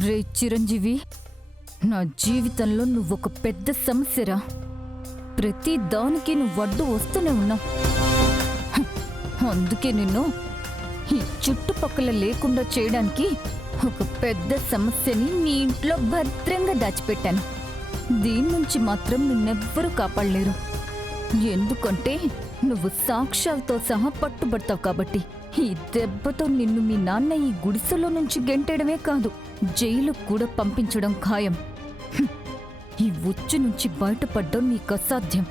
రే చిరంజీవి, నా జీవితంలో నువ్వొక పెద్ద సమస్యరా. ప్రతి దానికి నువ్వు అడ్డు వస్తూనే ఉన్నావు. అందుకే నిన్ను ఈ చుట్టుపక్కల లేకుండా చేయడానికి ఒక పెద్ద సమస్యని నీ ఇంట్లో భద్రంగా దాచిపెట్టాను. దీని నుంచి మాత్రం నిన్నెవ్వరూ కాపాడలేరు. ఎందుకంటే నువ్వు సాక్ష్యాలతో సహా పట్టుబడతావు కాబట్టి. ఈ దెబ్బతో నిన్ను మీ నాన్న ఈ గుడిసెలో నుంచి గెంటేయడమే కాదు, జైలుకు కూడా పంపించడం ఖాయం. ఈ ఉచ్చు నుంచి బయటపడ్డం నీకు అసాధ్యం.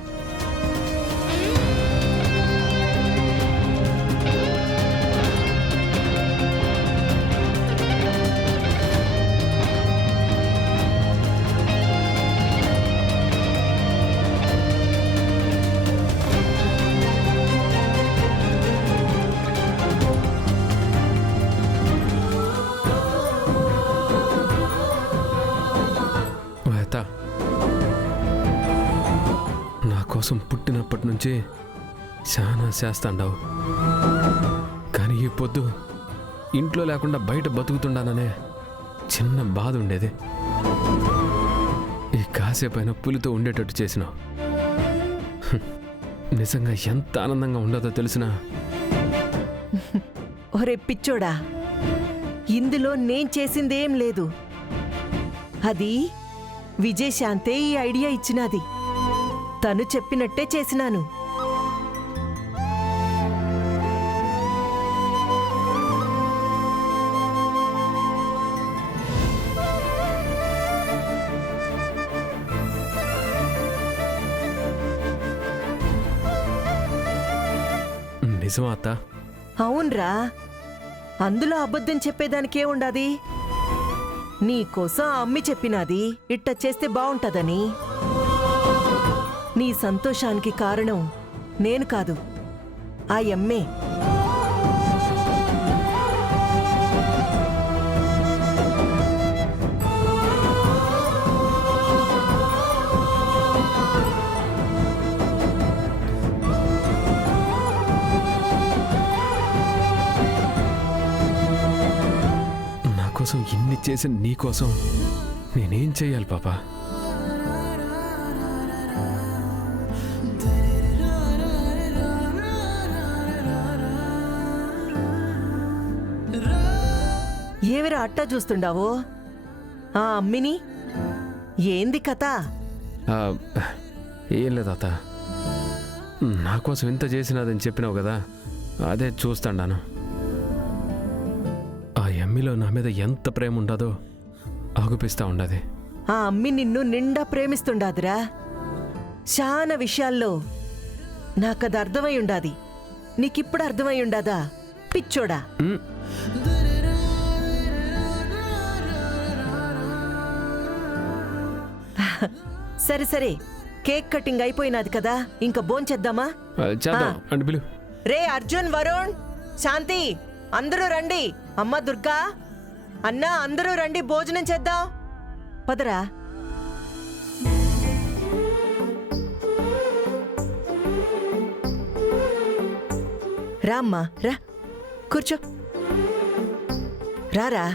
కోసం పుట్టినప్పటి నుంచి చాలా చేస్తాండావు, కానీ ఈ పొద్దు ఇంట్లో లేకుండా బయట బతుకుతుండాననే చిన్న బాధ ఉండేది. ఈ కాసేపైనా పులితో ఉండేటట్టు చేసినావు. నిజంగా ఎంత ఆనందంగా ఉండదో తెలిసినా. ఒరే పిచ్చోడా, ఇందులో నేను చేసిందేం లేదు. అది విజయశాంతే ఈ ఐడియా ఇచ్చినది. తను చెప్పినట్టే చేసినాను. నిజమా అత్త? అవునరా, అందులో అబద్ధం చెప్పేదానికే ఉండాది. నీకోసం ఆ అమ్మి చెప్పినది ఇట్ట చేస్తే బావుంటదని. నీ సంతోషానికి కారణం నేను కాదు, ఆ ఎమ్మే. నా కోసం ఇన్ని చేసిన నీకోసం నేనేం చెయ్యాలి పాపా? ఏమిరా అట్టా చూస్తుండావో? ఆ అమ్మిని ఏంది కథ? ఏం లేదు అత్త, నా కోసం ఇంత చేసినదని చెప్పినావు కదా, అదే చూస్తాండాను. ఆ ఎమ్మిలో నా మీద ఎంత ప్రేమ ఉండదో ఆగుపిస్తా ఉండదు. ఆ అమ్మి నిన్ను నిండా ప్రేమిస్తుండాదిరా. చాలా విషయాల్లో నాకది అర్థమై ఉండాది. నీకిప్పుడు అర్థమై ఉండాదా పిచ్చోడా? సరే సరే, కేక్ కటింగ్ అయిపోయినది కదా, ఇంకా భోంచేద్దామా? రే అర్జున్, వరుణ్, శాంతి, అందరూ రండి. అమ్మ దుర్గా, అన్నా, అందరూ రండి, భోజనం చేద్దాం. పదరా. రా అమ్మా, రా కూర్చో. రారా.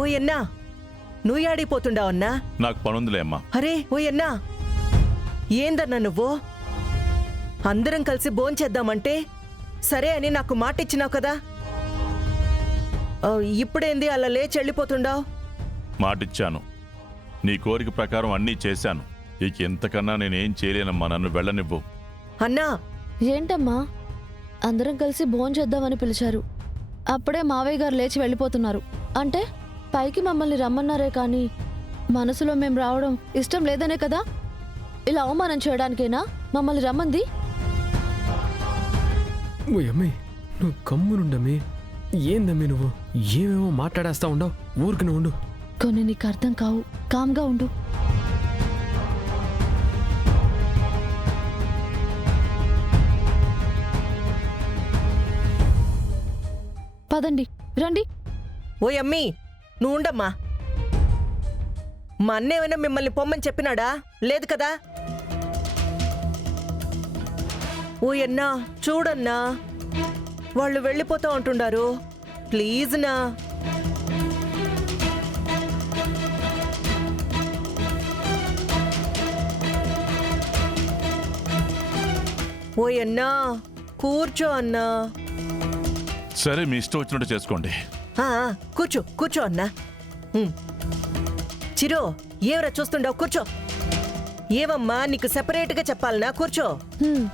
ఓయన్నా, నువ్వు ఆడిపోతుండావన్నా? నాకు పనుందిలే అమ్మా. అరే ఓయన్నా, ఏందన్నా నువ్వు? అందరం కలిసి భోంచేద్దామంటే సరే అని నాకు మాట ఇచ్చినావు కదా, ఇప్పుడేంది అలా లేచి వెళ్ళిపోతుండావు? మాటిచ్చాను, నీ కోరిక ప్రకారం అన్నీ చేశాను. ఇక ఎంతకన్నా నేనేం చేయలేనమ్మా, నన్ను వెళ్ళనివ్వు. అన్నా. ఏంటమ్మా, అందరం కలిసి భోంచేద్దామని పిలిచారు, అప్పుడే మావయ్య గారు లేచి వెళ్ళిపోతున్నారు అంటే పైకి మమ్మల్ని రమ్మన్నారే కానీ మనసులో మేము రావడం ఇష్టం లేదనే కదా? ఇలా అవమానం చేయడానికేనా మమ్మల్ని రమ్మంది? నువ్వు కమ్మునుండమ్మి. ఏందమ్మి నువ్వు ఏమేమో మాట్లాడేస్తా ఉండవు, ఊరికి ఉండు. కొన్ని నీకు అర్థం కావు, కామ్గా ఉండు. పదండి, రండి. ఓ అమ్మీ, నువ్వు ఉండమ్మా. మా అన్న ఏమైనా మిమ్మల్ని పొమ్మని చెప్పినాడా? లేదు కదా. ఓ అన్నా, చూడన్నా, వాళ్ళు వెళ్ళిపోతా ఉంటుండారు. ప్లీజ్ నా. ఓ అన్నా, కూర్చో అన్నా. సరే, మీ ఇష్టం వచ్చినట్టు చేసుకోండి. కూర్చో కూర్చో అన్నా. చిరో, ఏవరా చూస్తుండవు? కూర్చో. ఏవమ్మా, నీకు సెపరేట్గా చెప్పాలనా? కూర్చో. హ్మ్.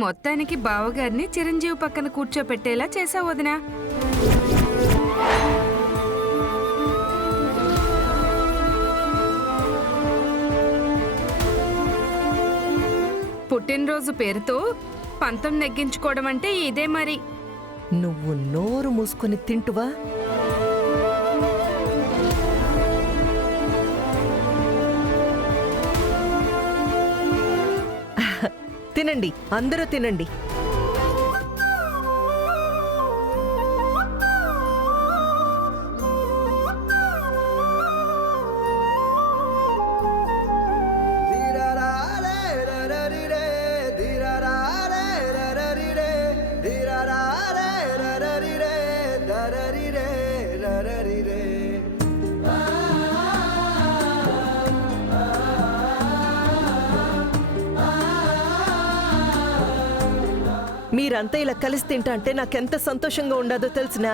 మొత్తానికి బావగారిని చిరంజీవి పక్కన కూర్చోపెట్టేలా చేసావు వదినా. పుట్టినరోజు పేరుతో పంతం నెగ్గించుకోవడం అంటే ఇదే మరి. నువ్వు నోరు మూసుకొని తింటువా? తినండి, అందరూ తినండి. మీరంతా ఇలా కలిసి తింటా అంటే నాకెంత సంతోషంగా ఉండదో తెలిసినా?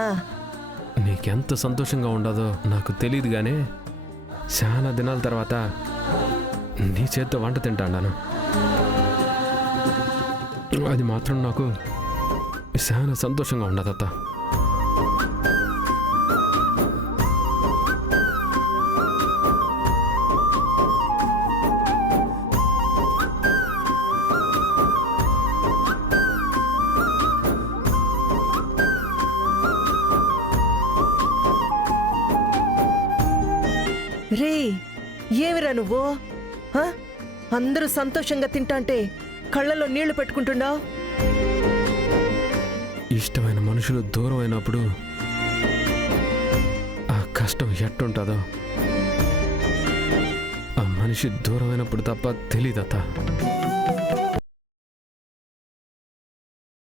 నీకెంత సంతోషంగా ఉండదో నాకు తెలియదు కానీ చాలా దినాల తర్వాత నీ చేత్తో వంట తింటాను. అది మాత్రం నాకు చాలా సంతోషంగా ఉండదత్త. రే, ఏమిరా నువ్వు? అందరూ సంతోషంగా తింటాంటే కళ్ళలో నీళ్లు పెట్టుకుంటున్నావు. ఇష్టమైన మనుషులు దూరం అయినప్పుడు ఆ కష్టం ఎట్టుంటుందో ఆ మనిషి దూరం అయినప్పుడు తప్ప తెలీదత్త.